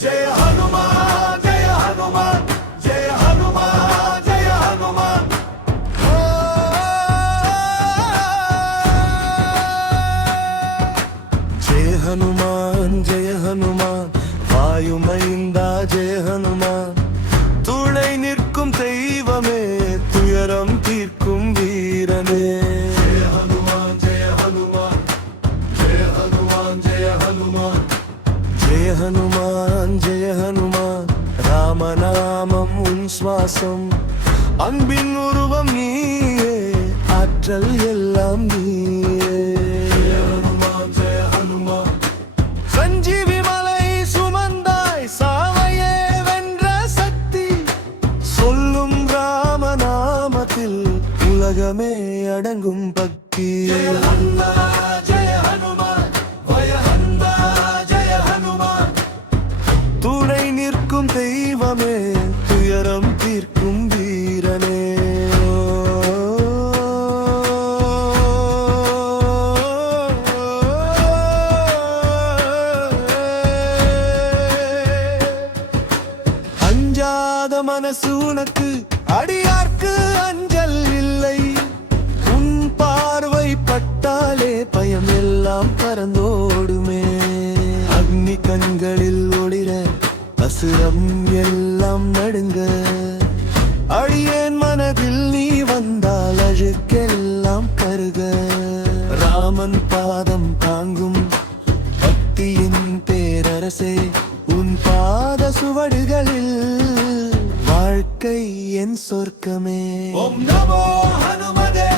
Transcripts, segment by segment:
ஜெய ஹனுமான் ஜெய ஹனுமான் ஜெய ஹனுமான் ஜெய ஹனுமான் ஜெய ஹனுமான் ஜெய ஹனுமான் வாயுமைந்தா ஜெய ஹனுமான் துணை நிற்கும் தெய்வமே துயரம் தீர்க்கும் வீரனே। ஜெய ஹனுமான் ஜெய ஹனுமான் ஜெய ஹனுமான் ஜெய ஹனுமான் ஜெய ஹனுமான் ஜெய ஹனுமான் ராமநாமம் உன் சுவாசம் அன்பின் உருவம் நீயே ஆற்றல் எல்லாம் நீயே। சஞ்சீவி மலை சுமந்தாய் சாவையே வென்ற சக்தி। சொல்லும் ராமநாமத்தில் உலகமே அடங்கும் பக்தி. அண்ணா தெய்வமே துயரம் தீர்க்கும் வீரனே. அஞ்சாத மனசு உனக்கு அடியார்க்கு அஞ்சல் இல்லை. உன் பார்வை பட்டாலே பயம் எல்லாம் பறந்தோ அசுரம் எல்லாம் நடுங்க. அழியேன் மனதில் நீ வந்தால் அழுக்கெல்லாம் கருக. ராமன் பாதம் தாங்கும் பக்தியின் பேரரசே உன் பாத சுவடுகளில் வாழ்க்கை என் சொர்க்கமே. நமோ ஹனுமதே.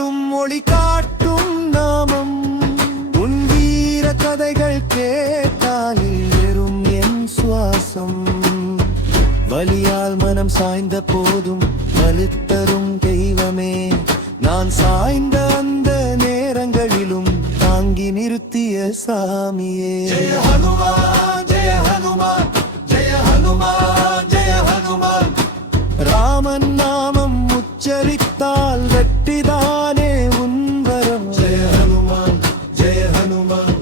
நாளும் ஒளி காட்டும் நாமம். உன் வீர கதைகள் கேட்டாலில் வெறும் என் சுவாசம். வலியால் மனம் சாய்ந்த போதும் வலுத்தரும் தெய்வமே. நான் சாய்ந்த அந்த நேரங்களிலும் தாங்கி நிறுத்திய சாமியே. ஜெய ஹனுமா ஜெய ஹனுமா ஜெய ஹனுமா ராமன் நாமம் உச்சரித்தால் வெற்றிதானே உன்வரம் ஜெய ஹனுமான் ஜெய ஹனுமான்.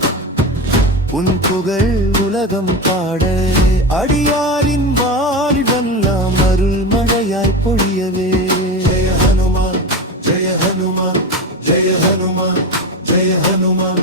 உன் புகழ் உலகம் பாட அடியாரின் வாழ்வெல்லாம் அருள் மழையாய் பொழியவே. ஜெய ஹனுமான் ஜெய ஹனுமான் ஜெய ஹனுமான் ஜெய ஹனுமான்.